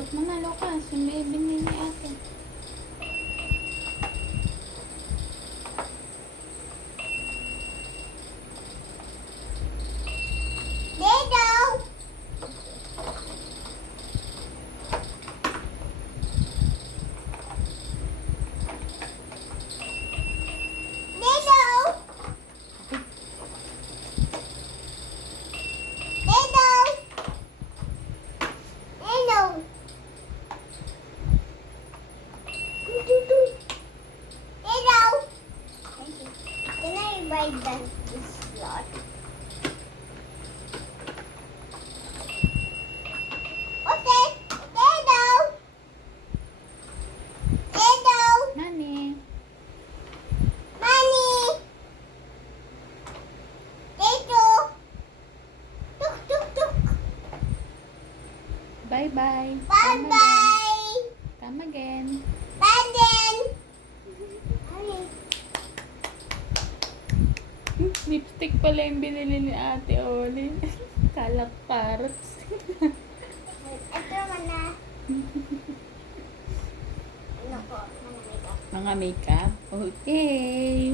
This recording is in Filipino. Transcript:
Suot mo na, Lucas. Yung baby ni ate. Ride this lot. Okay, Dado. Dado. Nani? Money. Dado. Tuk tuk tuk. Bye-bye. Bye bye. Come again. Bye then. Honey. Lipstick pala yung binili ni Ate Oli. Kalak parrots. Ito naman na. Ano po? Mga makeup. Mga makeup. Okay.